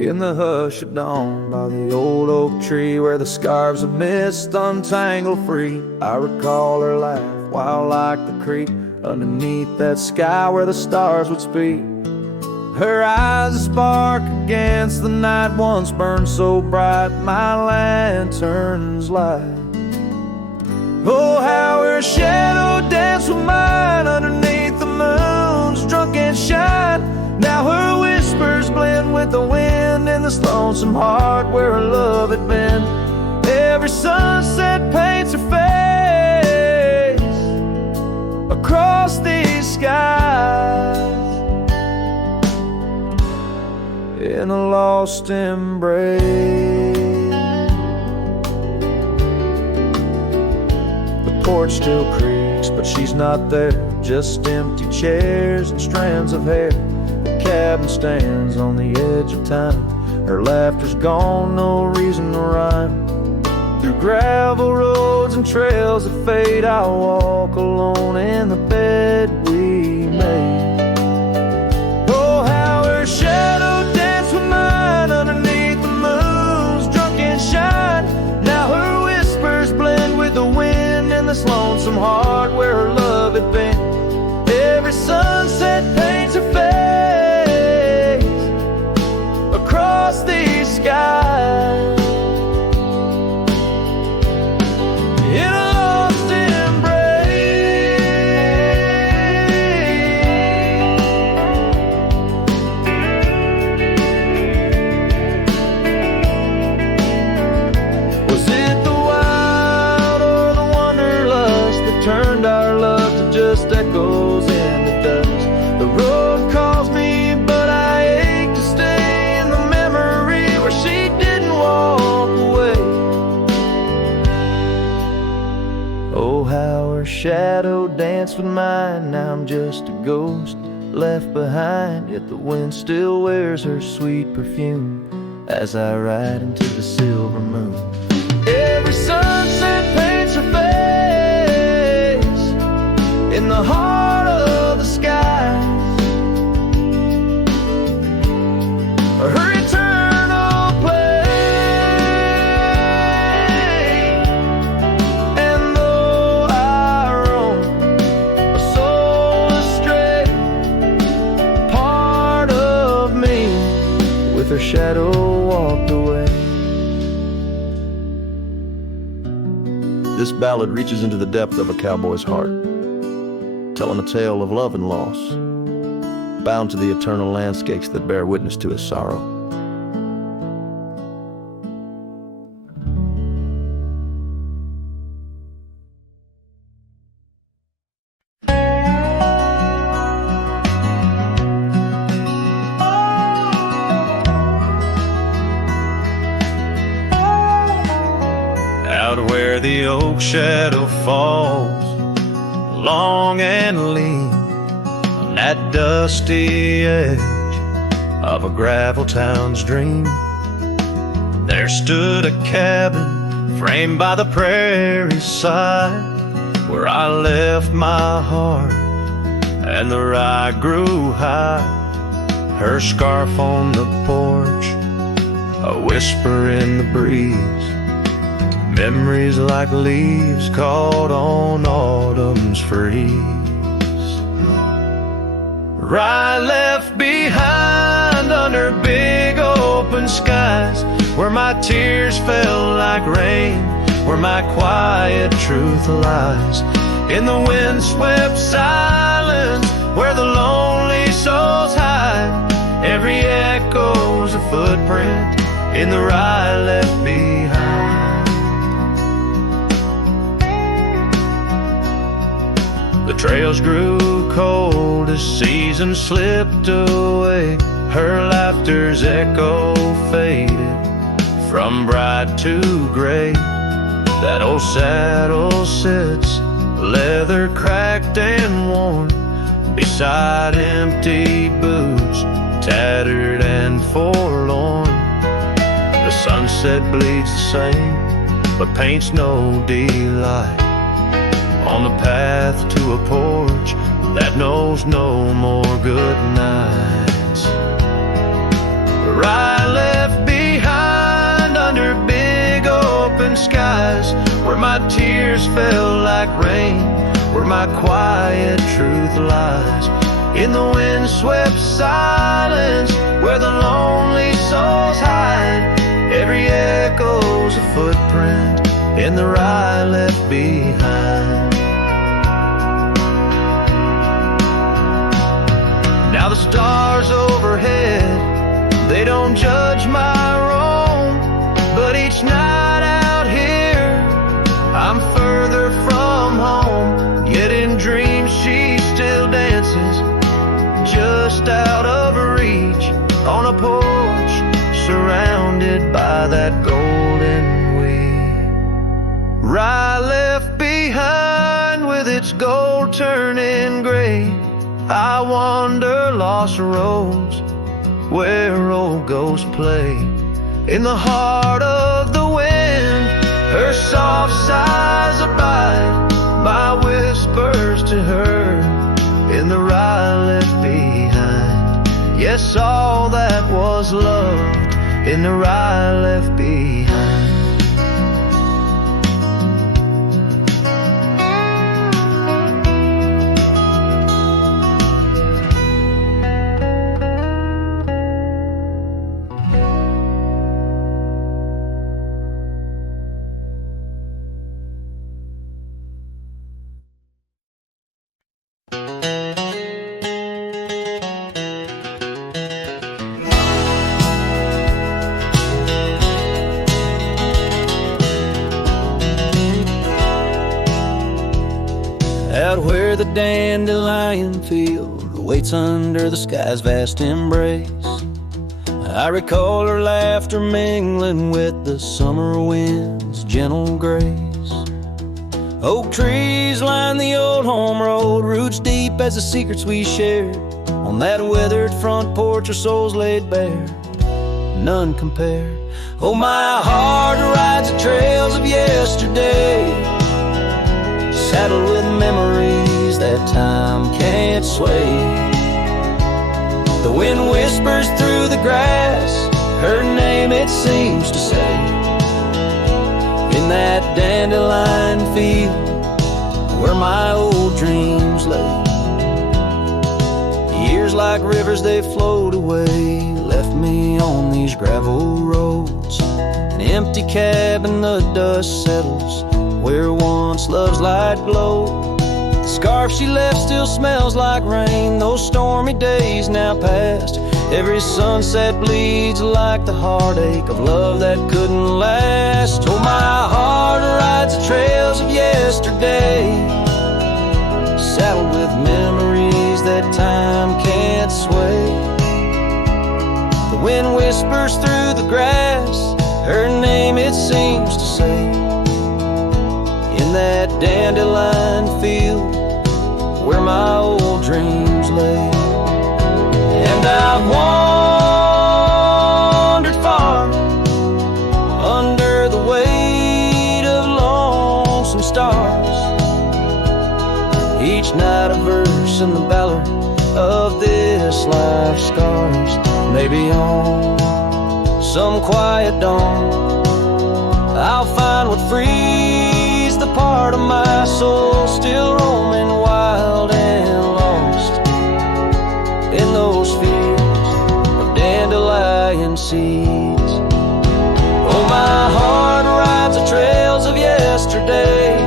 In the hush of dawn, by the old oak tree, where the scarves of mist untangle free, I recall her laugh, wild like the creek, underneath that sky where the stars would speak. Her eyes a spark against the night, once burned so bright my lantern's light. Oh, how her shadow danced with mine underneath the moon's drunken shine. Now her whispers blend with the wind in this lonesome heart where her love had been. Every sunset paints her face across these skies in a lost embrace. The porch still creaks, but she's not there. Just empty chairs and strands of hair. The cabin stands on the edge of time. Her laughter's gone, no reason to rhyme. Through gravel roads and trails that fade, I'll walk alone in the bed we made. Oh, how her shadow danced with mine underneath the moon's drunken shine. Now her whispers blend with the wind in this lonesome heart where her love had been. Every sunset paints her face across these skies in a lost embrace. Was it the wild or the wanderlust that turned our love to just echoes in the dust? The road calls me, but I ache to stay in the memory where she didn't walk away. Oh, how her shadow danced with mine. Now I'm just a ghost left behind, yet the wind still wears her sweet perfume as I ride into the silver moon. Every sunset paints her face in the heart of the skies. Her eternal play. And though I roam a soul astray, part of me with her shadow walked away. This ballad reaches into the depth of a cowboy's heart, telling a tale of love and loss, bound to the eternal landscapes that bear witness to his sorrow. Out where the oak shadow falls, long and lean, on that dusty edge of a gravel town's dream, there stood a cabin framed by the prairie side, where I left my heart and the rye grew high. Her scarf on the porch, a whisper in the breeze, memories like leaves caught on autumn's freeze. Rye left behind under big open skies, where my tears fell like rain, where my quiet truth lies. In the windswept silence, where the lonely souls hide, every echo's a footprint in the rye left behind. The trails grew cold as seasons slipped away. Her laughter's echo faded from bright to gray. That old saddle sits, leather cracked and worn, beside empty boots, tattered and forlorn. The sunset bleeds the same, but paints no delight on the path to a porch that knows no more good nights. where I left behind under big open skies, where my tears fell like rain, where my quiet truth lies. In the windswept silence, where the lonely souls hide, every echo's a footprint in the rye left behind. Now the stars overhead, they don't judge my roam, but each night out here, I'm further from home. Yet in dreams she still dances, just out of reach, on a porch, surrounded by that golden wheat. Rye left behind with its gold turning gray, I wander lost roads where old ghosts play. In the heart of the wind, her soft sighs abide, my whispers to her in the rye left behind. Yes, all that was loved in the rye left behind. Out where the dandelion field waits under the sky's vast embrace, I recall her laughter mingling with the summer wind's gentle grace. Oak trees line the old home road, roots deep as the secrets we shared. On that weathered front porch, our souls laid bare, none compare. Oh, my heart rides the trails of yesterday, saddled with memories that time can't sway. The wind whispers through the grass, her name it seems to say. In that dandelion field where my old dreams lay. Years like rivers they flowed away, left me on these gravel roads. An empty cabin, the dust settles where once love's light glowed. The scarf she left still smells like rain, those stormy days now past. Every sunset bleeds like the heartache of love that couldn't last. Oh, my heart rides the trails of yesterday, saddled with memories that time can't sway. The wind whispers through the grass, her name it seems to say. In that dandelion field where my old dreams lay. And I've wandered far under the weight of lonesome stars, each night a verse in the ballad of this life's scars. Maybe on some quiet dawn I'll find what frees the part of my soul still roaming wild and lost in those fields of dandelion seeds. Oh, my heart rides the trails of yesterday,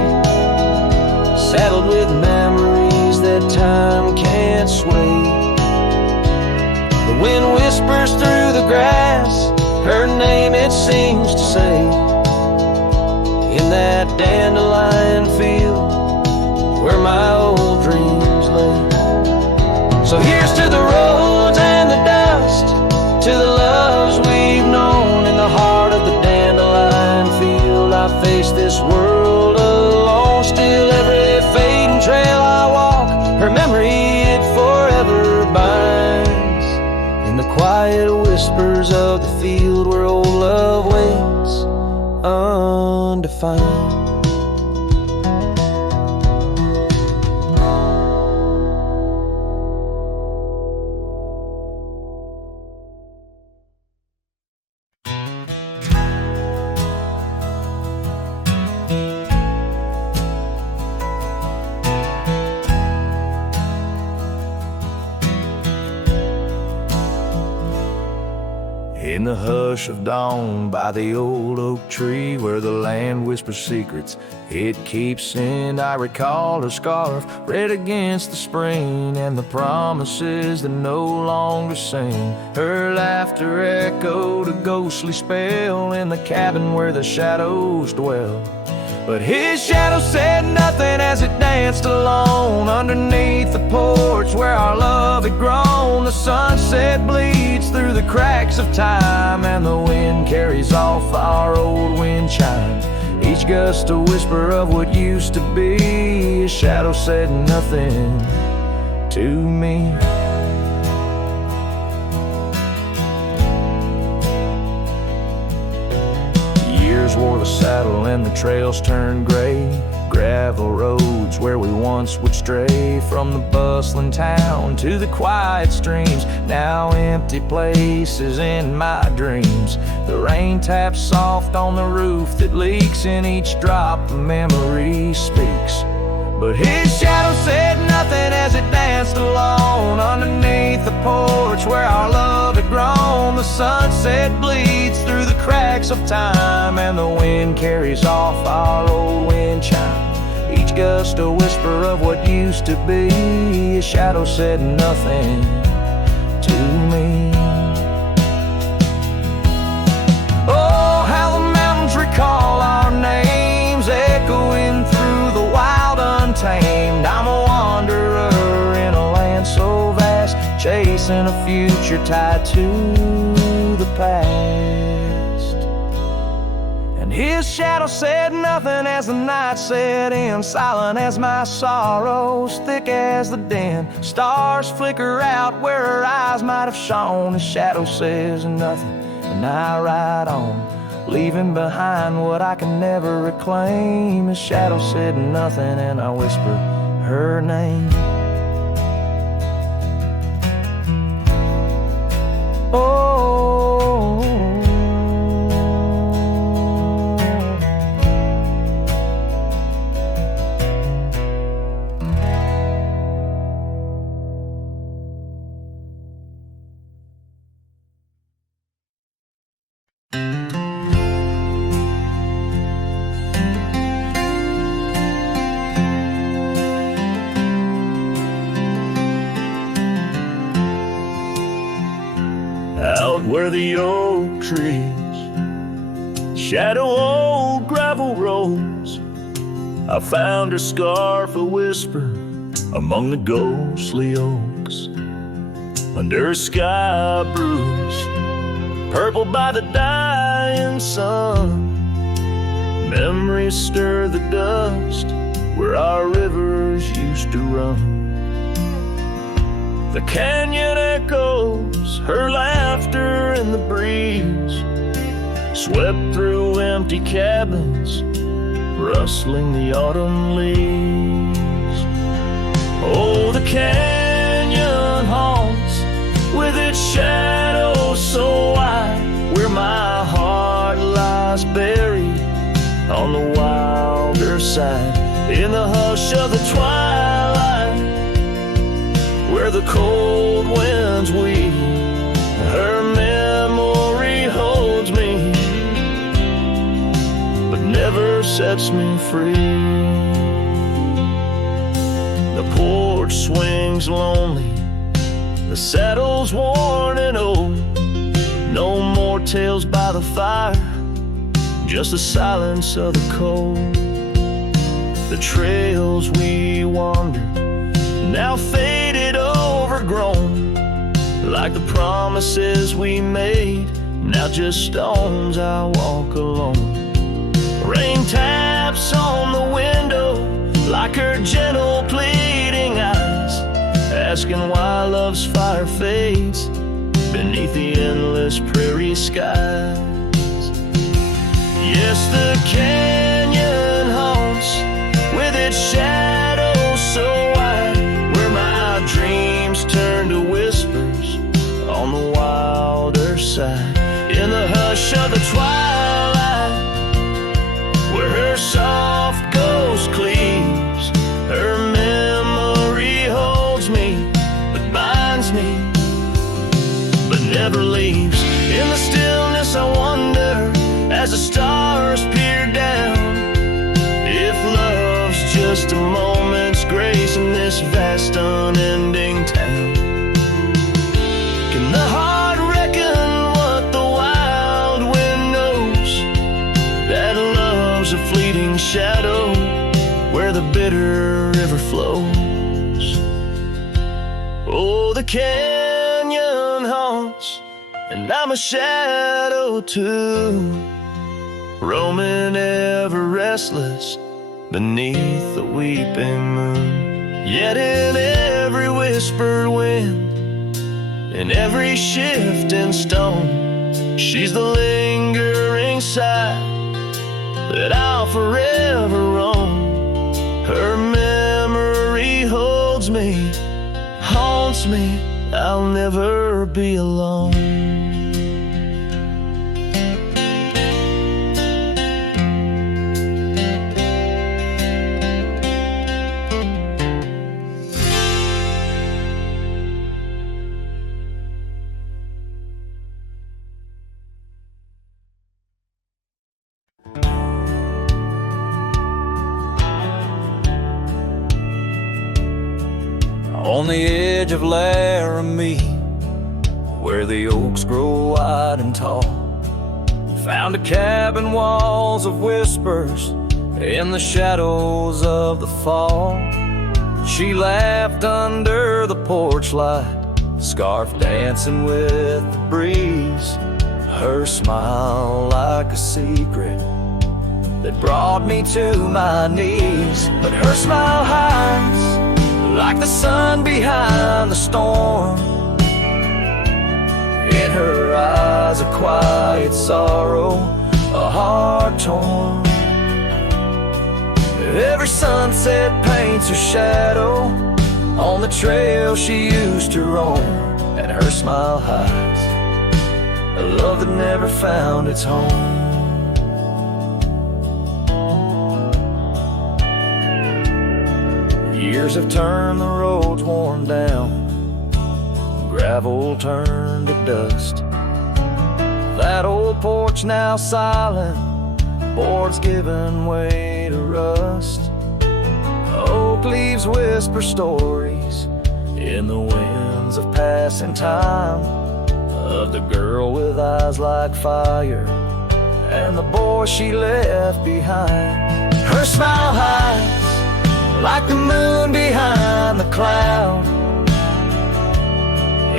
saddled with memories that time can't sway. The wind whispers through the grass, her name it seems to say. In that dandelion field where my old dreams lay. So here's to the roads and the dust, to the loves we've known. In the heart of the dandelion field I face this world alone. Still every fading trail I walk, her memory it forever binds. In the quiet whispers of the field where old love waits undefined. In the hush of dawn by the old oak tree where the land whispers secrets it keeps in, I recall her scarf red against the spring and the promises that no longer sing. Her laughter echoed a ghostly spell in the cabin where the shadows dwell. But his shadow said nothing as it danced alone underneath the porch where our love had grown. The sunset bleeds through the cracks of time and the wind carries off our old wind chime. Each gust a whisper of what used to be. His shadow said nothing to me. Years wore the saddle and the trails turned gray. Gravel roads where we once would stray, from the bustling town to the quiet streams, now empty places in my dreams. The rain taps soft on the roof that leaks, in each drop a memory speaks. But his shadow said nothing as it danced alone underneath the porch where our love had grown. The sunset bleeds through the cracks of time and the wind carries off our old wind chime. Each gust a whisper of what used to be. His shadow said nothing to me. Oh, how the mountains recall our names, echoing through the wild untamed. I'm a wanderer in a land so vast, chasing a future tied to the past. And his shadow said nothing as the night set in, silent as my sorrows, thick as the din. Stars flicker out where her eyes might have shone. His shadow says nothing and I ride on, leaving behind what I can never reclaim. His shadow said nothing and I whispered her name. Oh, out where the oak trees shadow old gravel roads, I found her scarf a whisper among the ghostly oaks. Under a sky bruised purple by the dying sun, memories stir the dust where our rivers used to run. The canyon echoes her laughter in the breeze, swept through empty cabins, rustling the autumn leaves. Oh, the canyon haunts with its shadows so wide, where my heart lies buried on the wilder side. In the hush of the twilight, where the cold winds weep, her memory holds me, but never sets me free. The porch swings lonely, the saddle's worn and old. No more tales by the fire, just the silence of the cold. The trails we wandered, now faded, overgrown, like the promises we made, now just stones I walk alone. Rain taps on the window like her gentle pleading eyes, asking why love's fire fades beneath the endless prairie skies. Yes, the canyon haunts with its shadows so wide, where my dreams turn to whispers on the wilder side. In the hush of the twilight, where her soft ghost cleaves, her memory holds me, but binds me, but never leaves. In the still just a moment's grace in this vast unending town. Can the heart reckon what the wild wind knows? That love's a fleeting shadow where the bitter river flows. Oh, the canyon haunts, and I'm a shadow too, roaming ever restless beneath the weeping moon. Yet in every whispered wind, in every shifting stone, she's the lingering sigh that I'll forever roam. Her memory holds me, haunts me, I'll never be alone. On the edge of Laramie, where the oaks grow wide and tall, found a cabin, walls of whispers in the shadows of the fall. She laughed under the porch light, scarf dancing with the breeze, her smile like a secret that brought me to my knees. But her smile hides like the sun behind the storm. In her eyes a quiet sorrow, a heart torn. Every sunset paints her shadow on the trail she used to roam. And her smile hides a love that never found its home. Years have turned the roads worn down, gravel turned to dust. That old porch now silent, boards giving way to rust. Oak leaves whisper stories in the winds of passing time, of the girl with eyes like fire and the boy she left behind. Her smile hides like the moon behind the cloud.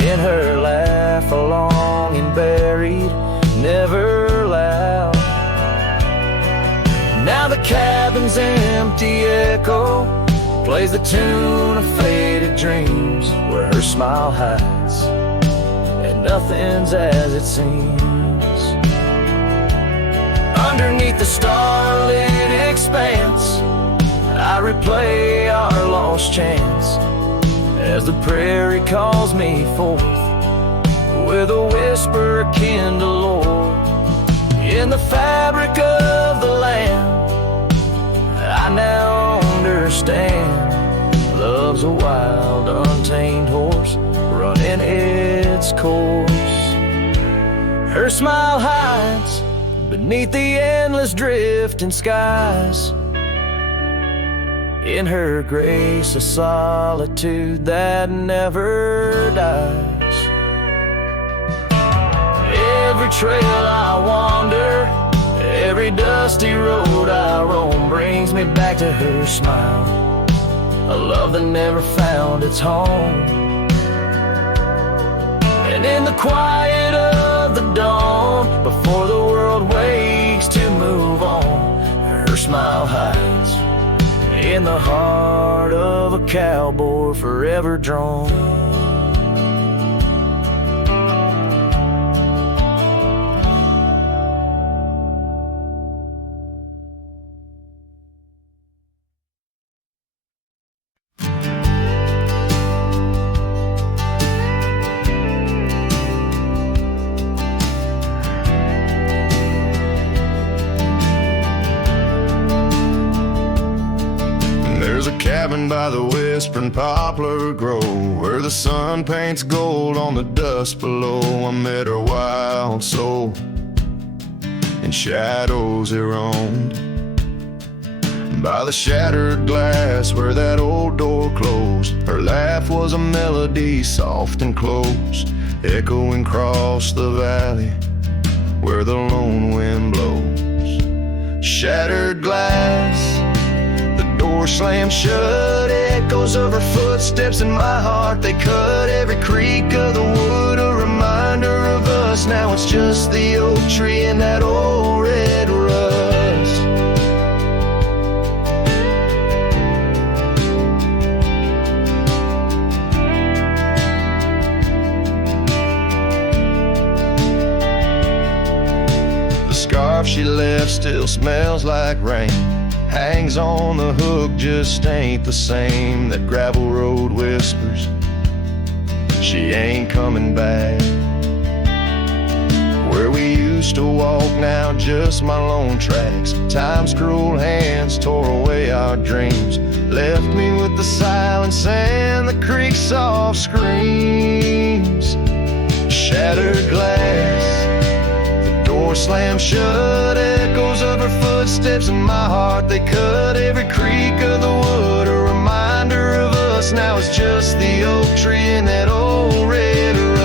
In her laugh a longing buried, never loud. Now the cabin's empty echo plays the tune of faded dreams, where her smile hides and nothing's as it seems. Underneath the starlit expanse, I replay our lost chance as the prairie calls me forth with a whisper akin to lore. In the fabric of the land, I now understand love's a wild, untamed horse running its course. Her smile hides beneath the endless drifting skies. In her grace a solitude that never dies. Every trail I wander, every dusty road I roam, brings me back to her smile, a love that never found its home. And in the quiet of the dawn, before the world wakes to move on, her smile hides in the heart of a cowboy forever drawn. By the whispering poplar grove, where the sun paints gold on the dust below, I met her wild soul in shadows it roamed. By the shattered glass where that old door closed, her laugh was a melody soft and close, echoing across the valley where the lone wind blows. Shattered glass, the door slammed shut, echoes of her footsteps in my heart. They cut every creak of the wood, a reminder of us. Now it's just the oak tree and that old red rust. Scarf she left still smells like rain, hangs on the hook, just ain't the same. That gravel road whispers she ain't coming back. Where we used to walk, now just my lone tracks. Time's cruel hands tore away our dreams, left me with the silence and the creek's soft screams. Shattered glass, door slammed shut, echoes of her footsteps in my heart. They cut every creak of the wood, a reminder of us. Now it's just the oak tree and that old red rust.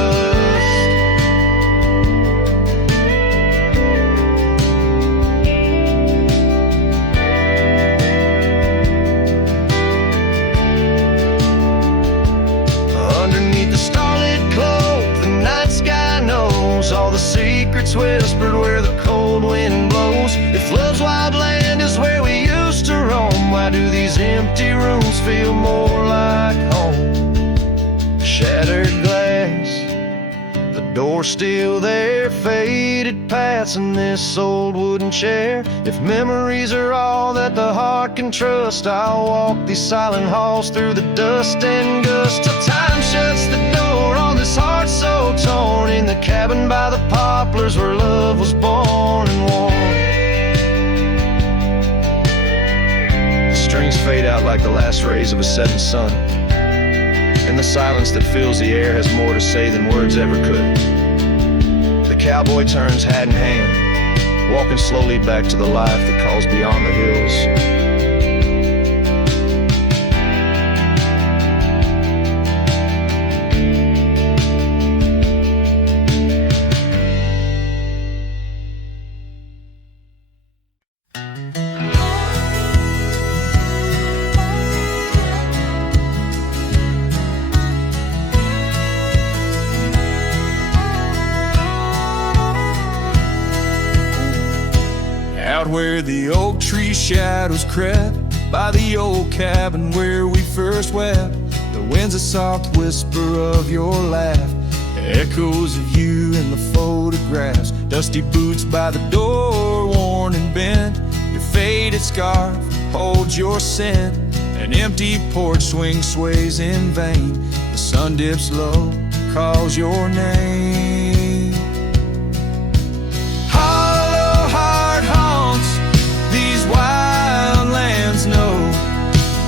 Underneath the starlit cloak, the night sky knows all the secrets whispered where the cold wind blows. If love's wild land is where we used to roam, why do these empty rooms feel more like home? Shattered glass, the door still there, faded paths in this old wooden chair. If memories are all that the heart can trust, I'll walk these silent halls through the dust and gust till time shuts the door on this heart so torn. In the cabin by the poplars where love was born and worn. The strings fade out like the last rays of a setting sun, and the silence that fills the air has more to say than words ever could. The cowboy turns hat in hand, walking slowly back to the life that calls beyond the hills. Out where the oak tree shadows crept, by the old cabin where we first wept, the wind's a soft whisper of your laugh, echoes of you in the photographs. Dusty boots by the door, worn and bent, your faded scarf holds your scent. An empty porch swing sways in vain, the sun dips low, calls your name. Know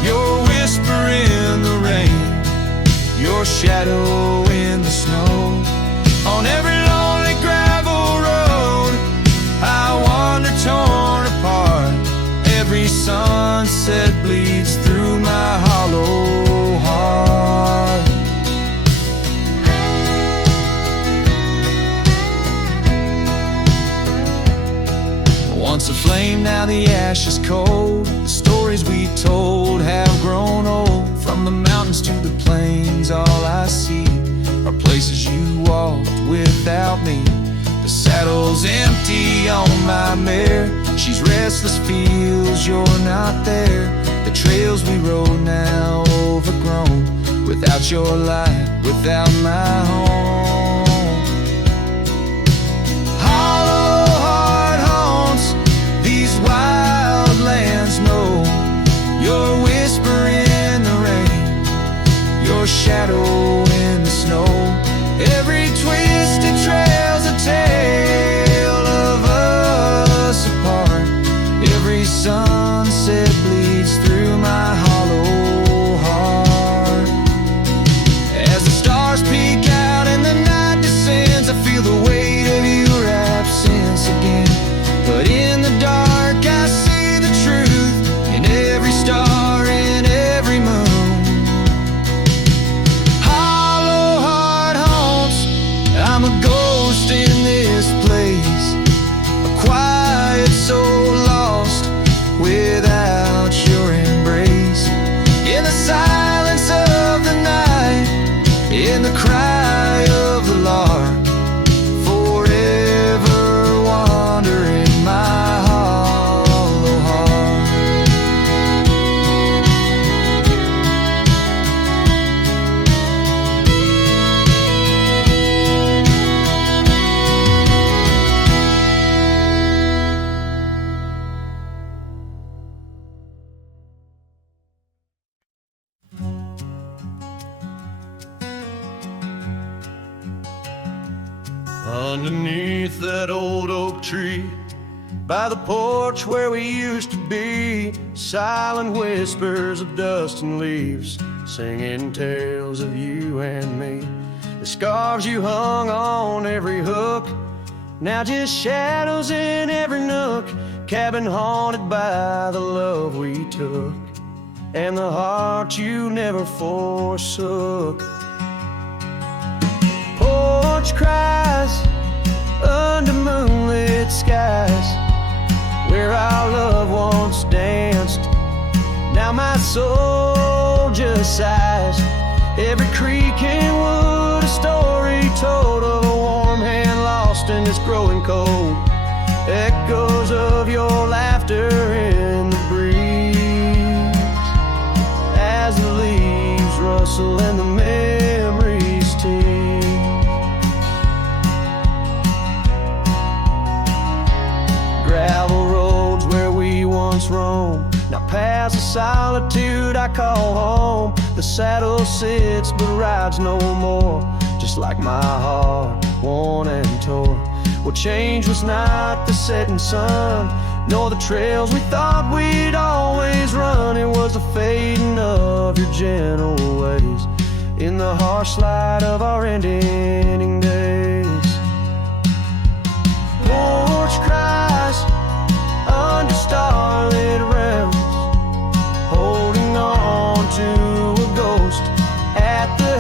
your whisper in the rain, your shadow in the snow. On every lonely gravel road I wander torn apart. Every sunset bleeds through my hollow heart. Once a flame, now the ash is cold. The stories we told have grown old. From the mountains to the plains, all I see are places you walked without me. The saddle's empty on my mare, she's restless, feels you're not there. The trails we rode now overgrown, without your light, without my home. Hollow heart haunts these wild lands, know your whisper in the rain, your shadow in the snow. Every twisted trail's a tale of us apart. Every sunset bleeds through my hollow heart. As the stars peek out and the night descends, I feel the weight of your absence again. But in the dark I see the truth in Underneath that old oak tree, by the porch where we used to be, silent whispers of dust and leaves, singing tales of you and me. The scarves you hung on every hook, now just shadows in every nook. Cabin haunted by the love we took, and the heart you never forsook. Porch cries under moonlit skies, where our love once danced. Now my soul just sighs. Every creek and wood, a story told of a warm hand lost in this growing cold. Echoes of your laughter in the breeze, as the leaves rustle and the memories tease. Gravel roads where we once roamed, now paths of solitude I call home. The saddle sits but rides no more, just like my heart, worn and torn. What changed was not the setting sun, nor the trails we thought we'd always run. It was the fading of your gentle ways in the harsh light of our ending days. Porch cries under starlit realms, holding on to a ghost at the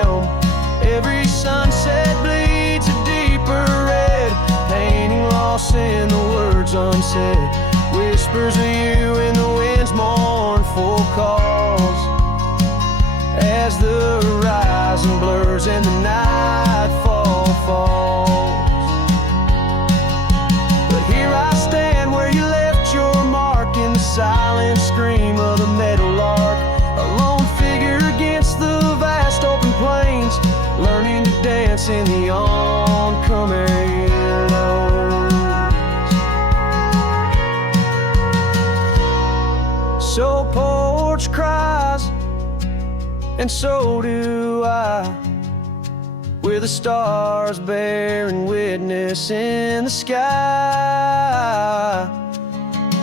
helm. Every sunset bleeds a deeper red, painting loss in the words unsaid. Whispers of you in the wind's mournful calls, as the horizon blurs and the nightfall falls. But here I stand where you left your mark, in the silent scream of the meadowlark, a lone figure against the vast open plains, learning to dance in the oncoming notes. So porch cries, and so do I, with the stars bearing witness in the sky.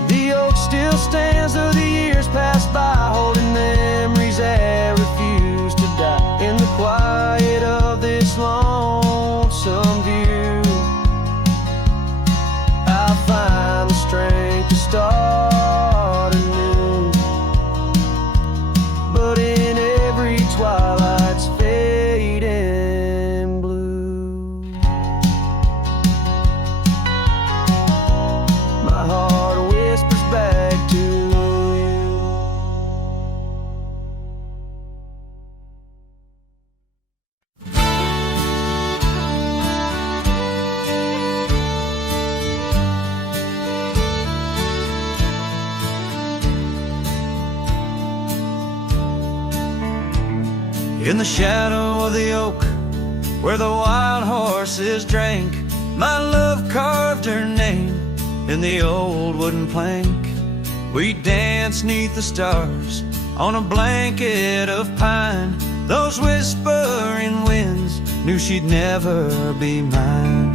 The oak still stands though the years pass by, holding memories that refuse to die. In the quiet of this lonesome view, I find the strength to start anew. But in every twilight's fading blue, my heart whispers back to you. In the shadow of the oak, where the wild horses drank, my love carved her name in the old wooden plank. We danced 'neath the stars on a blanket of pine. Those whispering winds knew she'd never be mine.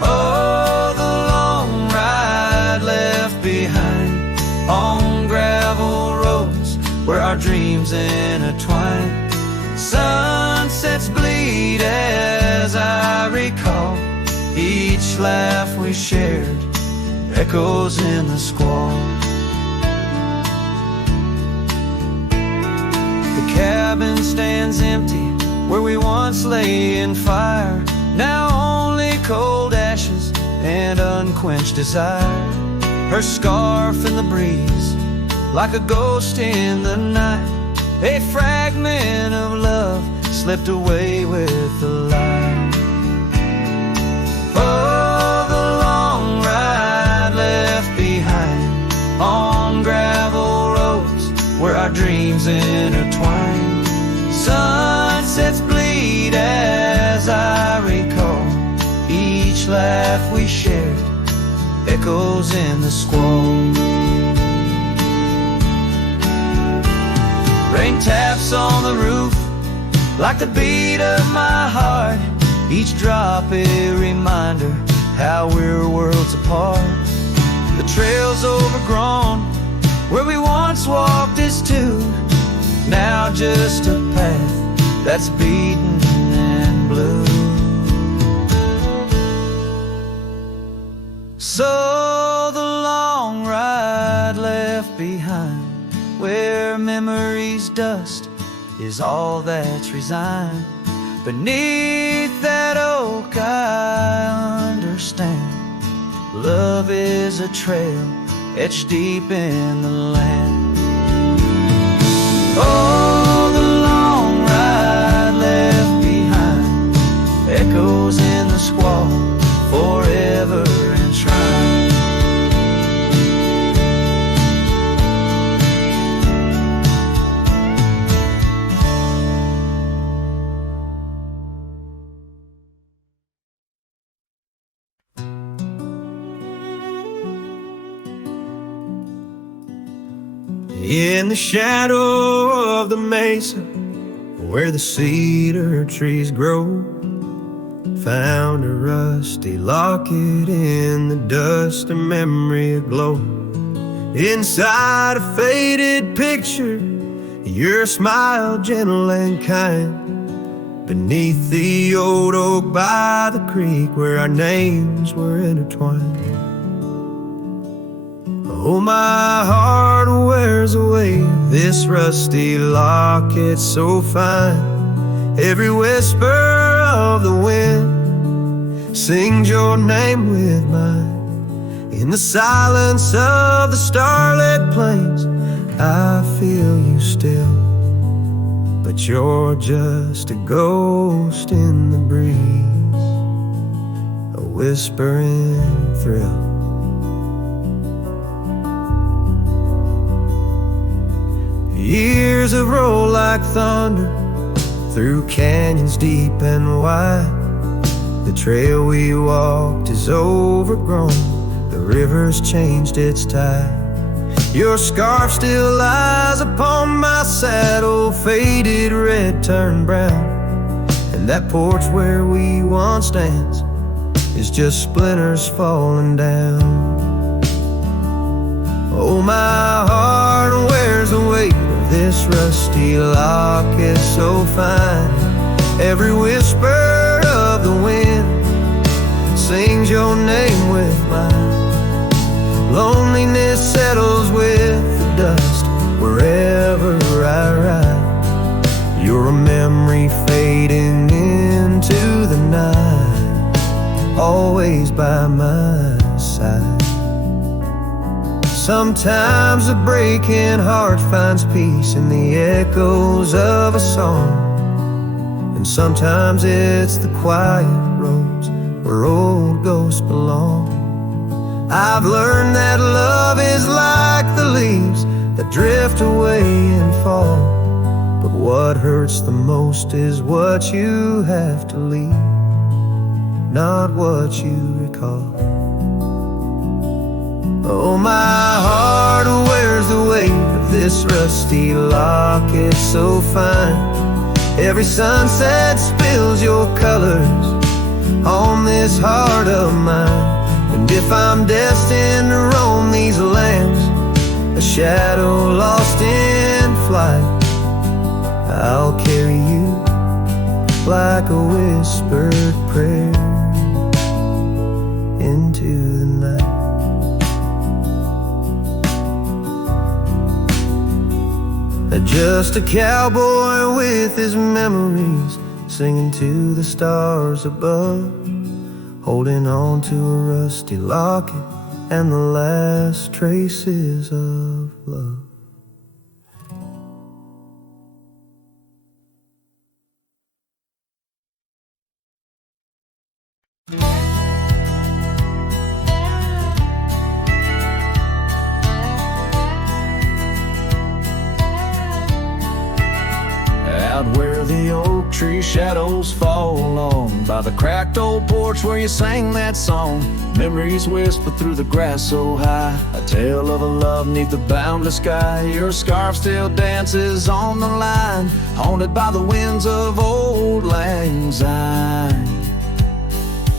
Oh, the long ride left behind on gravel roads where our dreams intertwine. Sunsets bleed as I recall, each laugh we shared echoes in the squall. The cabin stands empty where we once lay in fire, now only cold ashes and unquenched desire. Her scarf in the breeze, like a ghost in the night, a fragment of love slipped away with the light. Oh, the long ride left behind on gravel roads where our dreams intertwine. Sunsets bleed as I recall, each laugh we shared echoes in the squall. Rain taps on the roof like the beat of my heart. Each drop a reminder how we're worlds apart. The trail's overgrown where we once walked is too, now just a path that's beaten and blue. So the long ride left behind, where memory's dust is all that's resigned. Beneath that oak I understand, love is a trail etched deep in the land. Oh, the long ride left behind echoes in the squall, forever enshrined. In the shadow of the mesa, where the cedar trees grow, found a rusty locket in the dust, a memory aglow. Inside a faded picture, your smile gentle and kind. Beneath the old oak by the creek, where our names were intertwined. Oh, my heart wears away this rusty locket so fine. Every whisper of the wind sings your name with mine. In the silence of the starlit plains, I feel you still, but you're just a ghost in the breeze, a whispering thrill. Years have rolled like thunder through canyons deep and wide. The trail we walked is overgrown, the river's changed its tide. Your scarf still lies upon my saddle, faded red turned brown. And that porch where we once danced is just splinters falling down. Oh, my heart wears the weight of this rusty locket so fine. Every whisper of the wind sings your name with mine. Loneliness settles with the dust wherever I ride. You're a memory fading into the night, always by my side. Sometimes a breaking heart finds peace in the echoes of a song, and sometimes it's the quiet roads where old ghosts belong. I've learned that love is like the leaves that drift away and fall, but what hurts the most is what you have to leave, not what you recall. Oh, my heart wears the weight of this rusty locket so fine. Every sunset spills your colors on this heart of mine. And if I'm destined to roam these lands, a shadow lost in flight, I'll carry you like a whispered prayer into the night. Just a cowboy with his memories, singing to the stars above, holding on to a rusty locket and the last traces of love. Out where the oak oak tree shadows fall along by the cracked old porch where you sang that song. Memories whisper through the grass so high, a tale of a love neath the boundless sky. Your scarf still dances on the line, haunted by the winds of old lang syne.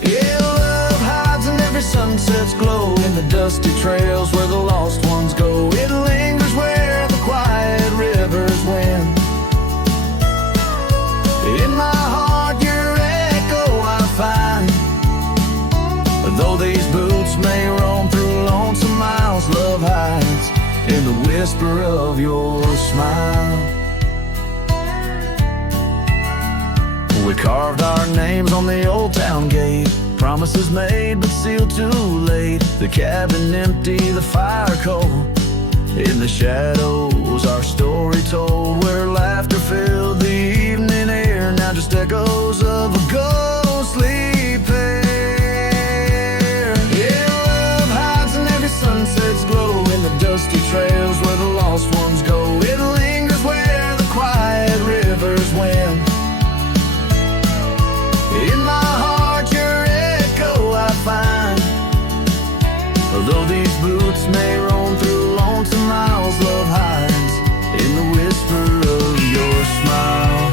Yeah, love hides in every sunset's glow, in the dusty trails where the lost ones go. It lingers where the quiet rivers win. In my heart your echo I find, though these boots may roam through lonesome miles, love hides in the whisper of your smile. We carved our names on the old town gate, promises made but sealed too late. The cabin empty, the fire cold, in the shadows our story told, where laughter filled the evening air, now just echoes of a ghostly pair. Yeah, love hides in every sunset's glow, in the dusty trails where the lost ones go. It lingers where the quiet rivers win. In my heart your echo I find, although these boots may roam through lonesome miles, love hides in the whisper of your smile.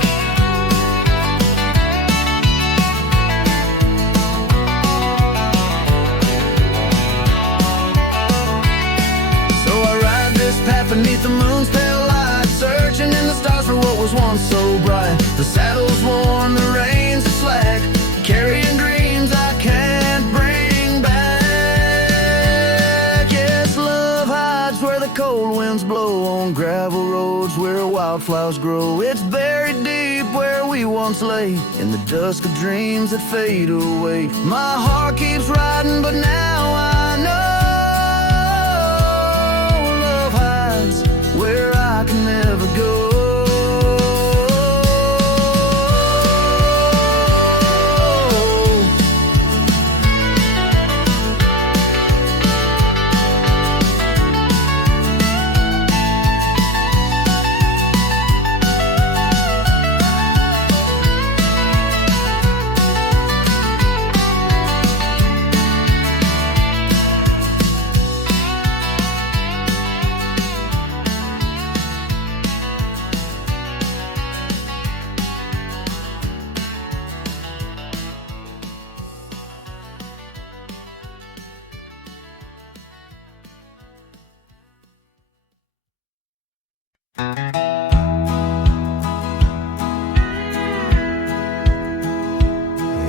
So I ride this path beneath the moon's pale light, searching in the stars for what was once so bright. The saddle's worn, the reins are slack, carrying dreams I can't bring back. Yes, love hides where the cold winds blow, on gravel roads where wildflowers grow. It's buried deep where we once lay, in the dusk of dreams that fade away. My heart keeps riding, but now I know love hides where I can never go.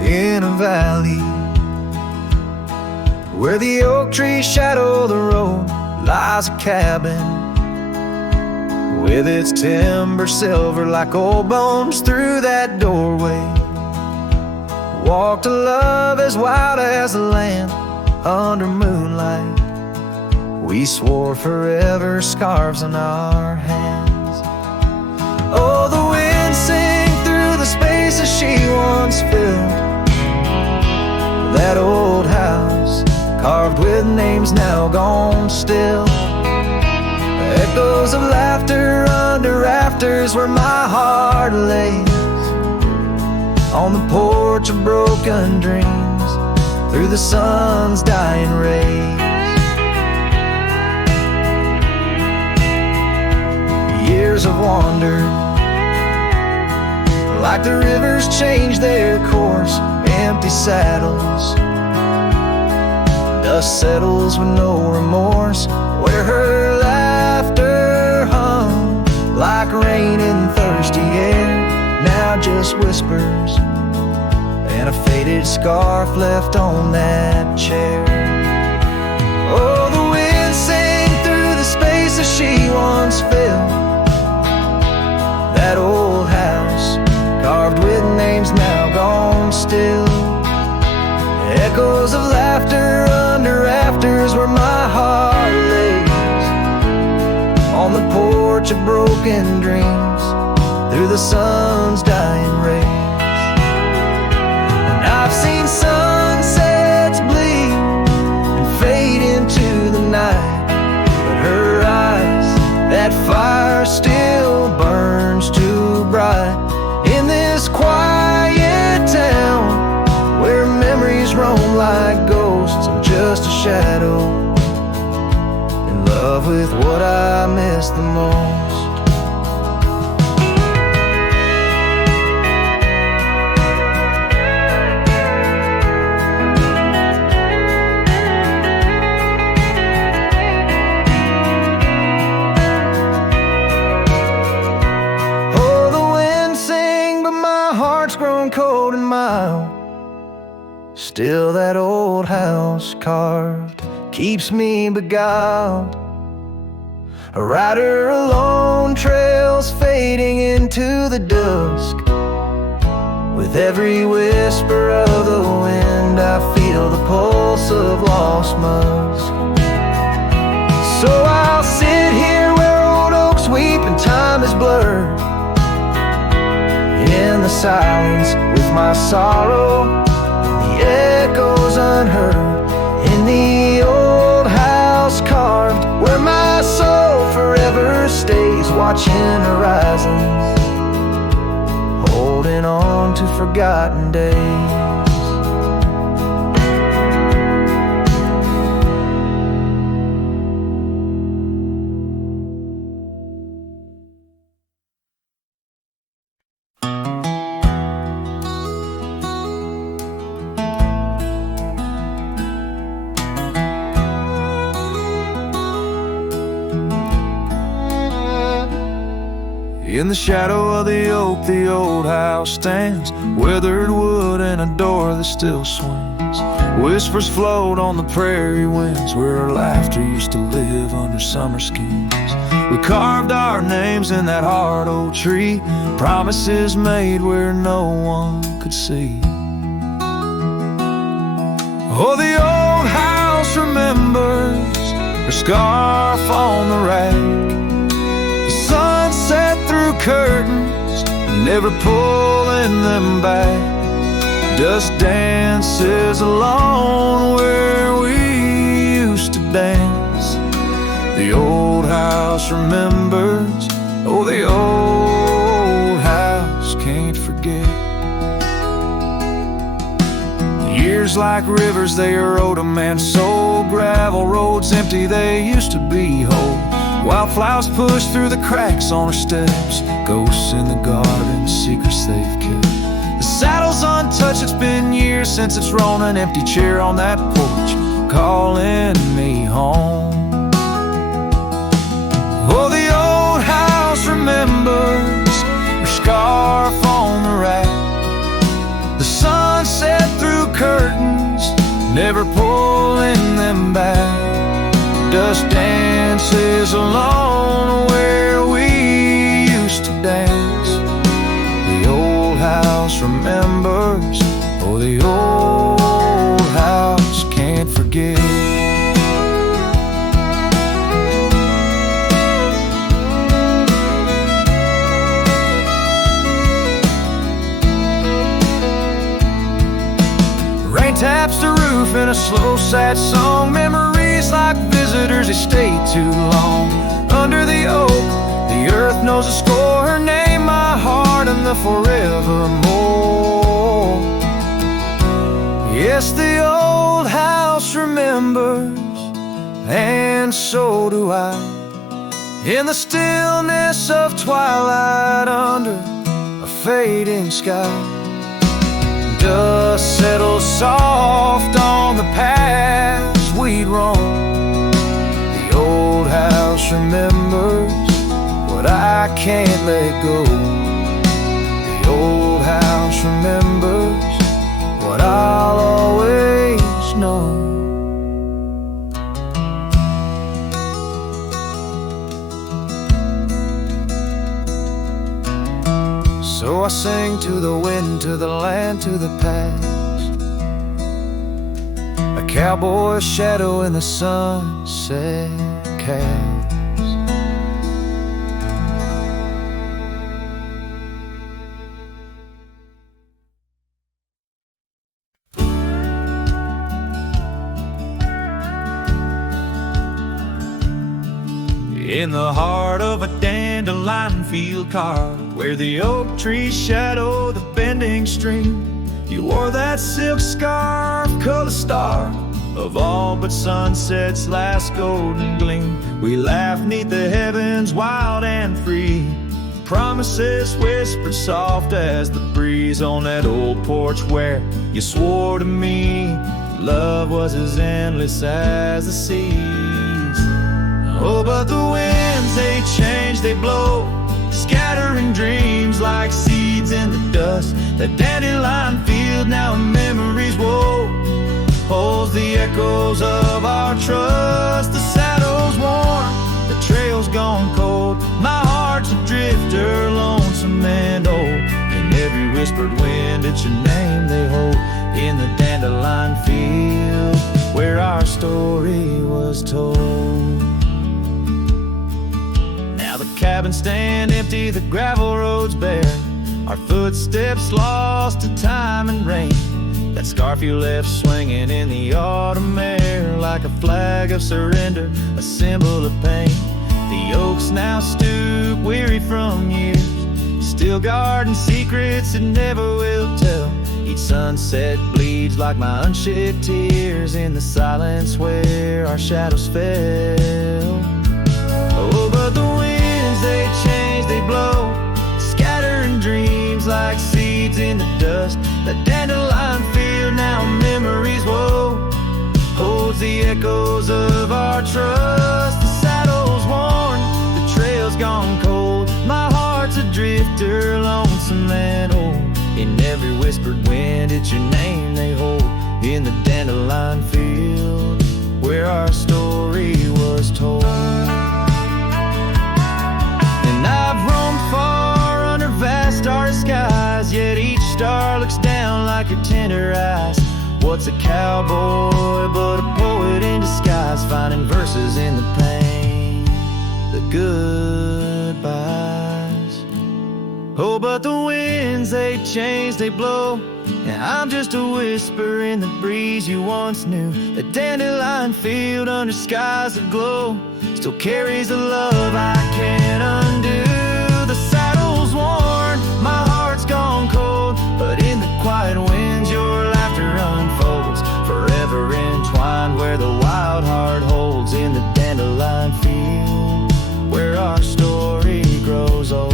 In a valley where the oak trees shadow the road, lies a cabin with its timber silver like old bones. Through that doorway walked a love as wild as the land. Under moonlight we swore forever, scarves on our hands. Oh, the wind sang through the spaces she once filled, that old house carved with names now gone still. Echoes of laughter under rafters where my heart lays, on the porch of broken dreams through the sun's dying rays. Years have wandered like the rivers change their course, empty saddles, dust settles with no remorse, where her laughter hung like rain in thirsty air, now just whispers and a faded scarf left on that chair. Oh, the wind sang through the spaces she once filled, that old house carved with names now gone still. Echoes of laughter under rafters where my heart lays, on the porch of broken dreams through the sun's dying rays. And I've seen sunsets bleed and fade into the night, but her eyes, that fire still burns too bright in this quiet love with what I miss the most. Cold and mild, still that old house carved keeps me beguiled. A rider alone, trails fading into the dusk. With every whisper of the wind, I feel the pulse of lost musk. So I'll sit here where old oaks weep and time is blurred, in the silence with my sorrow, the echoes unheard, in the old house carved, where my soul forever stays, watching horizons, holding on to forgotten days. In the shadow of the oak, the old house stands, weathered wood and a door that still swings. Whispers float on the prairie winds, where our laughter used to live under summer skins. We carved our names in that hard old tree, promises made where no one could see. Oh, the old house remembers her scarf on the rack, sunset through curtains, never pulling them back. Dust dances alone where we used to dance. The old house remembers, oh, the old house can't forget. Years like rivers, they erode a man's soul. Gravel roads empty, they used to be whole. Wildflowers push through the cracks on her steps, ghosts in the garden, secrets they've kept. The saddle's untouched, it's been years since it's rolled, an empty chair on that porch, calling me home. Oh, the old house remembers her scarf on the rack, the sunset through curtains, never pulling them back. Dust dances alone where we used to dance. The old house remembers, oh, the old house can't forget. Rain taps the roof in a slow, sad song. Memories like visitors, they stay too long. Under the oak, the earth knows a score. Her name, my heart, and the forevermore. Yes, the old house remembers, and so do I. In the stillness of twilight, under a fading sky, dust settles soft on the paths we'd roam. The old house remembers what I can't let go. The old house remembers what I'll always know. So I sing to the wind, to the land, to the past, a cowboy's shadow in the sunset cast. In the heart of a dandelion field carved, where the oak trees shadow the bending stream, you wore that silk scarf, color star of all but sunset's last golden gleam. We laugh 'neath the heavens wild and free, promises whispered soft as the breeze on that old porch where you swore to me love was as endless as the seas. Oh, but the winds, they change, they blow, scattering dreams like seeds in the dust. That dandelion field now in memories woe holds the echoes of our trust. The saddle's worn, the trail's gone cold, my heart's a drifter, lonesome and old. In every whispered wind, it's your name they hold in the dandelion field where our story was told. Now the cabins stand empty, the gravel roads bare, our footsteps lost to time and rain. That scarf you left swinging in the autumn air like a flag of surrender, a symbol of pain. The oaks now stoop, weary from years, still guarding secrets it never will tell. Each sunset bleeds like my unshed tears in the silence where our shadows fell. Oh, but the winds, they change, they blow, scattering dreams like seeds in the dust. That dandelion field now memories woe holds the echoes of our trust. The saddle's worn, the trail's gone cold, my heart's a drifter, lonesome and old. In every whispered wind, it's your name they hold in the dandelion field where our story was told. And I've roamed far under vast starry skies, yet each star looks down like your tender eyes. What's a cowboy but a poet in disguise, finding verses in the pain, the goodbyes. Oh, but the winds, they change, they blow, and I'm just a whisper in the breeze you once knew. The dandelion field under skies that glow still carries a love I can't undo. The saddle's worn, my heart's gone cold, but in the quiet winds your laughter unfolds, forever entwined where the wild heart holds in the dandelion field where our story grows old.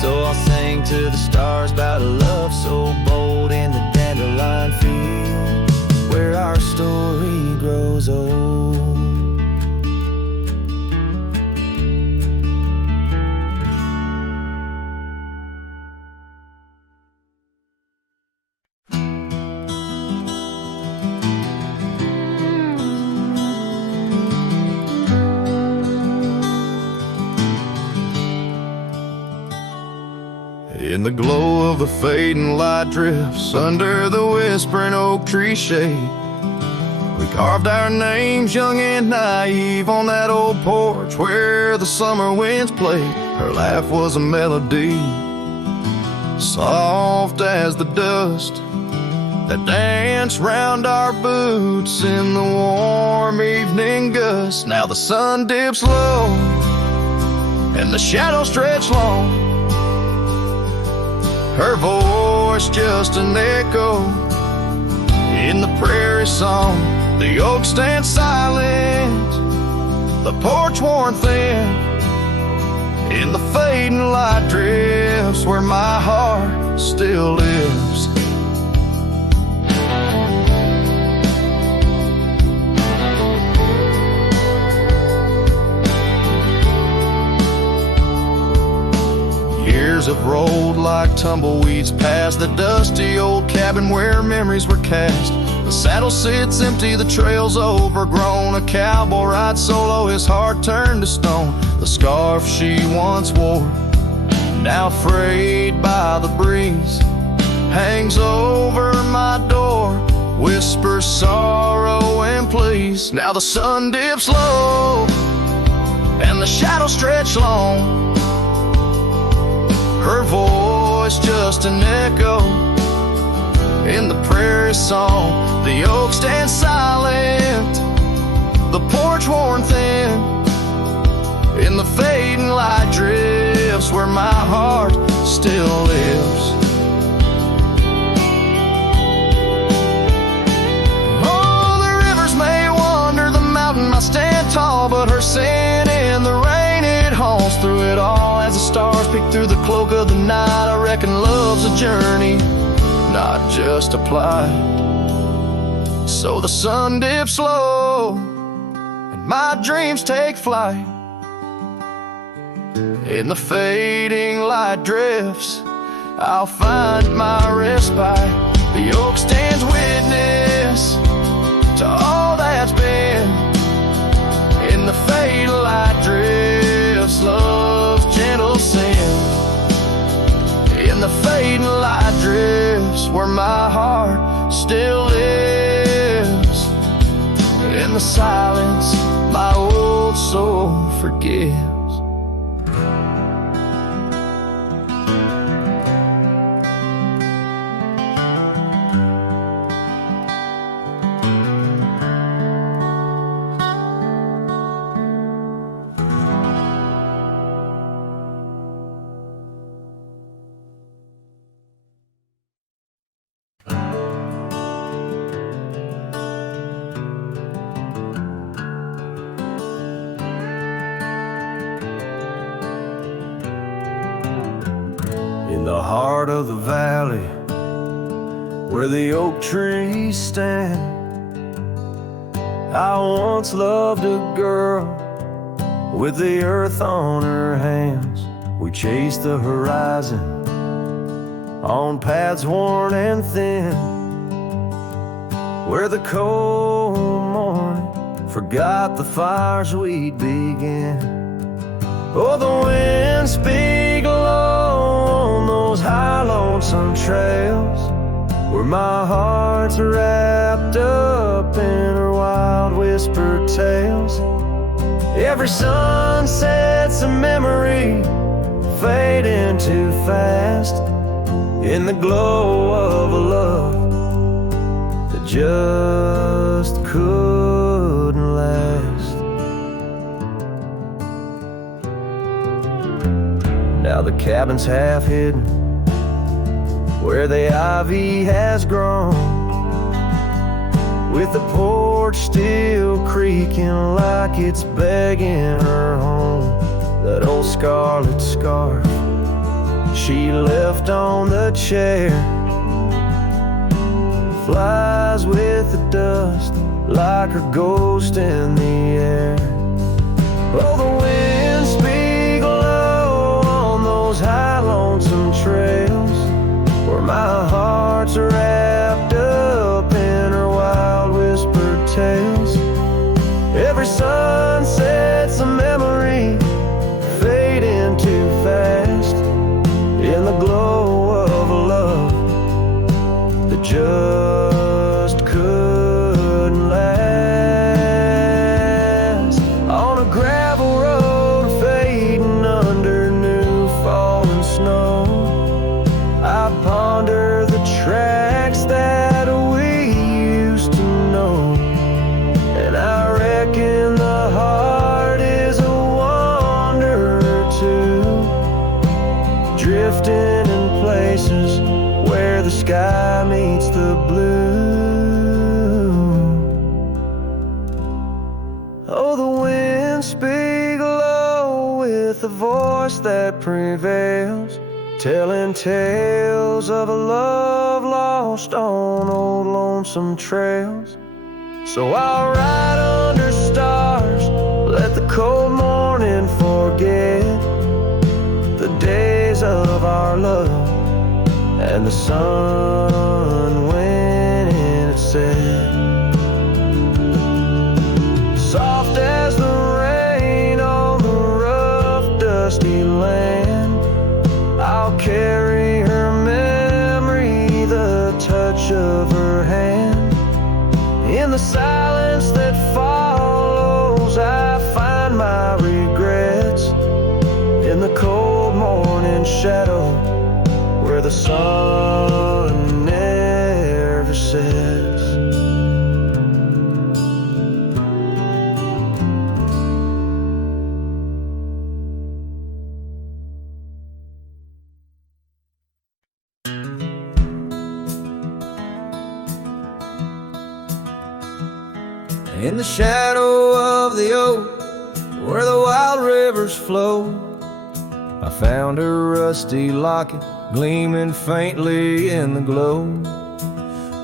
So I'll sing to the stars about a love so bold in the dandelion field where our story grows old. In the glow of the fading light drifts under the whispering oak tree shade, we carved our names young and naive on that old porch where the summer winds played. Her laugh was a melody, soft as the dust that danced round our boots in the warm evening gust. Now the sun dips low and the shadows stretch long, her voice just an echo in the prairie song. The oak stands silent, the porch worn thin, in the fading light drifts where my heart still lives. Years have rolled like tumbleweeds past the dusty old cabin where memories were cast. The saddle sits empty, the trail's overgrown. A cowboy rides solo, his heart turned to stone. The scarf she once wore, now frayed by the breeze, hangs over my door, whispers sorrow and pleas. Now the sun dips low and the shadows stretch long, her voice just an echo in the prairie song. The oak stands silent, the porch worn thin, in the fading light drifts where my heart still lives. but her sin and the rain, it haunts through it all. As the stars peek through the cloak of the night, I reckon love's a journey, not just a plight. So the sun dips low and my dreams take flight. In the fading light drifts, I'll find my respite. The oak stands witness to all that's been. In the fading light drifts, love's gentle sin. In the fading light drifts, where my heart still lives. In the silence, my old soul forgives. In the heart of the valley, where the oak trees stand, I once loved a girl with the earth on her hands. We chased the horizon on paths worn and thin, where the cold morning forgot the fires we'd begin. Oh, the winds speak low on those high lonesome trails, where my heart's wrapped up in her wild whispered tales. Every sunset's a memory fading too fast, in the glow of a love that just couldn't last. Now the cabin's half hidden, where the ivy has grown, with the porch still creaking like it's begging her home. That old scarlet scarf she left on the chair flies with the dust like her ghost in the air. Oh, the winds speak low on those high lonesome trails, where my heart's wrapped up in her wild whispered tales. Every sunset's a memory fading too fast, in the glow of a love that just couldn't last. On a gravel road fading under new fallen snow, I ponder the tracks that we used to know, and I reckon the heart is a wanderer too, drifting in places where the sky meets the blue. Oh, the winds speak low with a voice that prevails, telling tales of a love lost on old lonesome trails. So I'll ride under stars, let the cold morning forget the days of our love and the sun when it set. Soft as the rain on the rough dusty land, I'll carry her memory, the touch of her hand. In the silence that follows, I find my regrets, in the cold morning shadow where the sun never sets. In the shadow of the oak, rivers flow. I found her rusty locket gleaming faintly in the glow.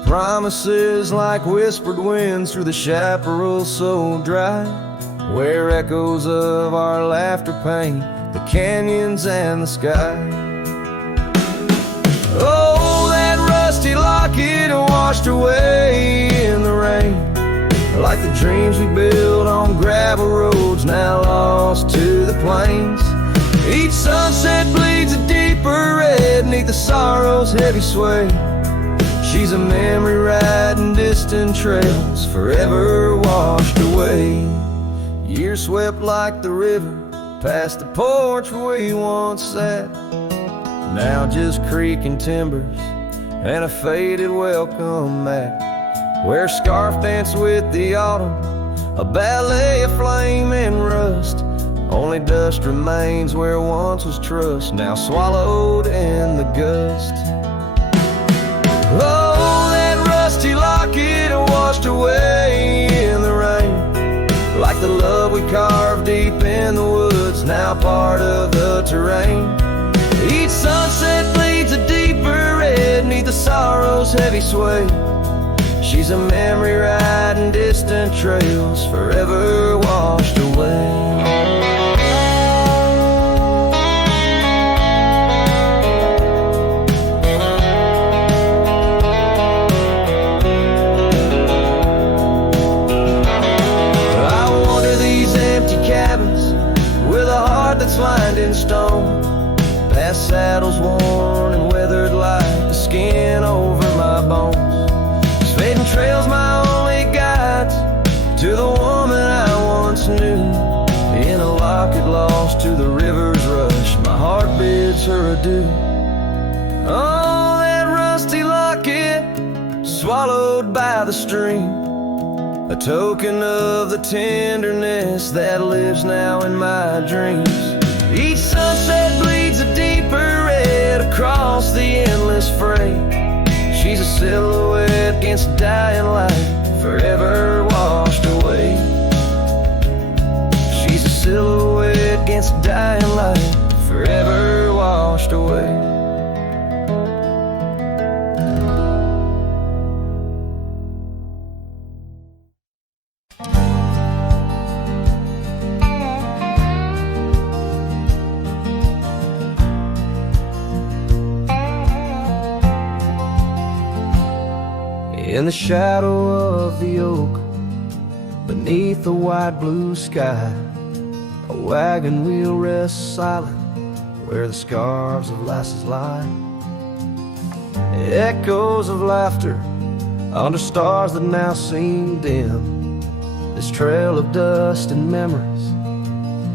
Promises like whispered winds through the chaparral so dry, where echoes of our laughter paint the canyons and the sky. Oh, that rusty locket washed away in the rain, like the dreams we built on gravel roads now lost to the plains. Each sunset bleeds a deeper red neath the sorrow's heavy sway. She's a memory riding distant trails forever washed away. Years swept like the river past the porch where we once sat, now just creaking timbers and a faded welcome mat, where scarf danced with the autumn, a ballet of flame and rust. Only dust remains where once was trust, now swallowed in the gust. Oh, that rusty locket washed away in the rain, like the love we carved deep in the woods, now part of the terrain. Each sunset bleeds a deeper red neath the sorrow's heavy sway. She's a memory riding distant trails forever washed away. That's lined in stone, past saddles worn and weathered like the skin over my bones. These fading trails my only guides to the woman I once knew. In a locket lost to the river's rush, my heart bids her adieu. Oh, that rusty locket swallowed by the stream, a token of the tenderness that lives now in my dreams. Each sunset bleeds a deeper red across the endless freight. She's a silhouette against dying light, forever washed away. She's a silhouette against dying light, forever washed away. In the shadow of the oak, beneath the wide blue sky, a wagon wheel rests silent where the scarves of lasses lie. Echoes of laughter under stars that now seem dim. This trail of dust and memories,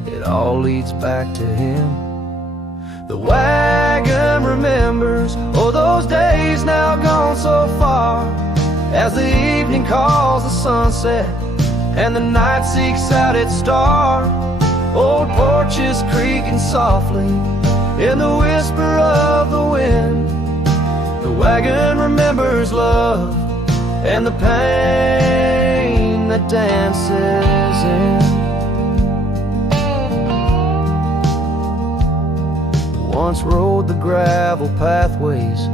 it all leads back to him. The wagon remembers, oh, those days now gone so far, as the evening calls the sunset and the night seeks out its star. Old porches creaking softly in the whisper of the wind. The wagon remembers love and the pain that dances in. Once rode the gravel pathways,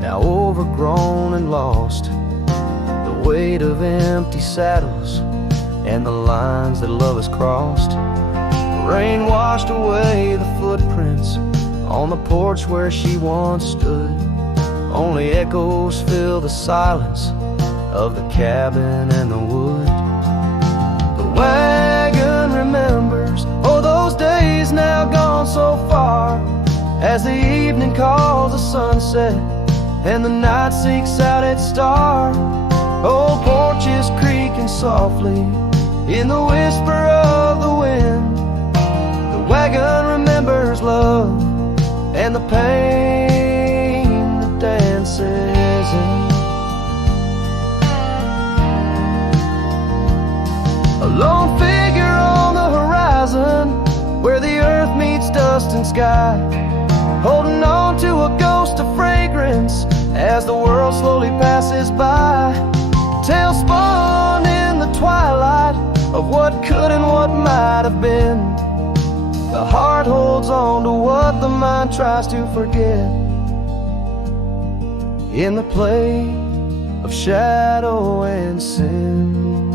now overgrown and lost. The weight of empty saddles and the lines that love has crossed. The rain washed away the footprints on the porch where she once stood. Only echoes fill the silence of the cabin and the wood. The wagon remembers, oh, those days now gone so far, as the evening calls the sunset and the night seeks out its star. Old porches creaking softly in the whisper of the wind. The wagon remembers love and the pain that dances in. A lone figure on the horizon where the earth meets dust and sky, holding on to a ghost of fragrance as the world slowly passes by. Tales spun in the twilight of what could and what might have been. The heart holds on to what the mind tries to forget. In the play of shadow and sin,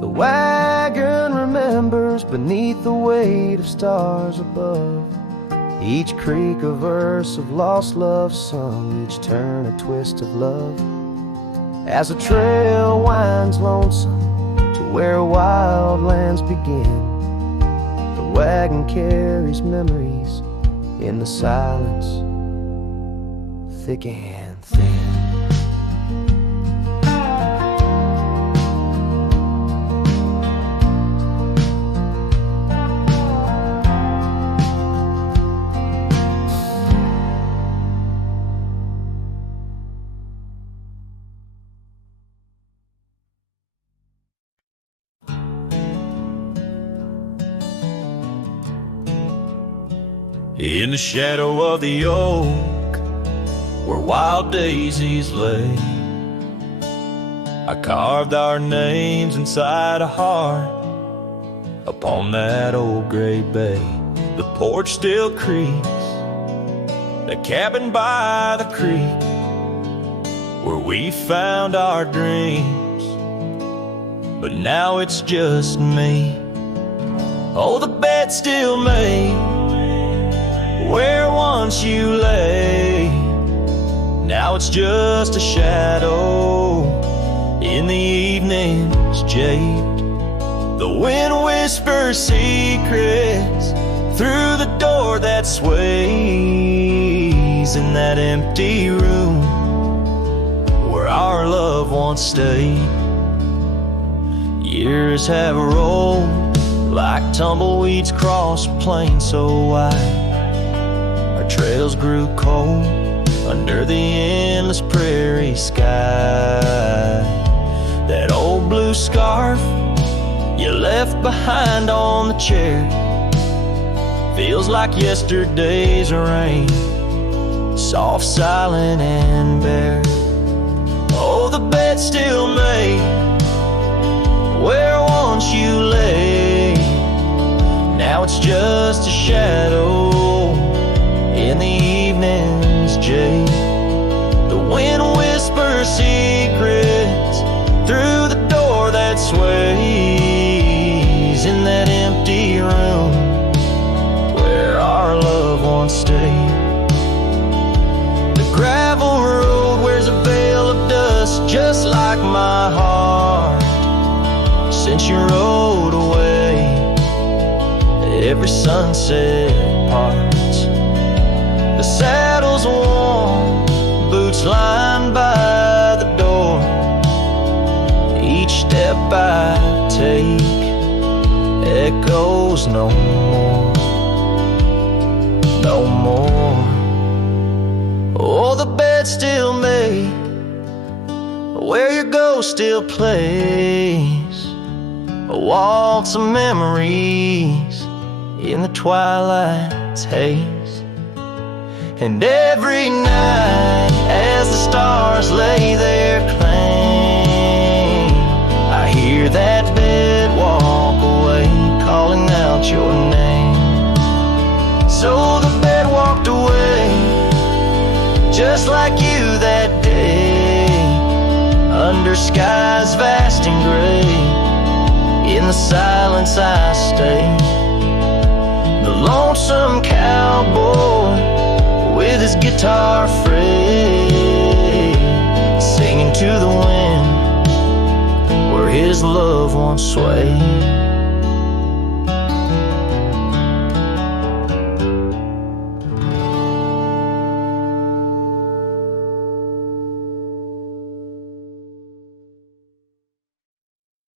the wagon remembers beneath the weight of stars above. Each creak a verse of lost love sung, each turn a twist of love. As the trail winds lonesome to where wild lands begin, the wagon carries memories in the silence, thick and thin. In the shadow of the oak, where wild daisies lay, I carved our names inside a heart upon that old gray bay. The porch still creaks, the cabin by the creek, where we found our dreams, but now it's just me. Oh, the bed's still made where once you lay, now it's just a shadow in the evening's jade. The wind whispers secrets through the door that sways in that empty room where our love once stayed. Years have rolled like tumbleweeds across a plain so wide. Trails grew cold under the endless prairie sky. That old blue scarf you left behind on the chair feels like yesterday's rain, soft, silent, and bare. Oh, the bed's still made where once you lay, now it's just a shadow in the evening's jade. The wind whispers secrets through the door that sways in that empty room where our love once stayed. The gravel road wears a veil of dust just like my heart since you rode away. Every sunset parts, the saddle's warm, boots lined by the door. Each step I take echoes no more, no more. Oh, the bed's still made where your ghost still plays a waltz of memories in the twilight's haze. And every night as the stars lay their claim, I hear that bed walk away, calling out your name. So the bed walked away, just like you that day, under skies vast and gray. In the silence I stay, the lonesome cowboy with his guitar frayed, singing to the wind where his love once swayed.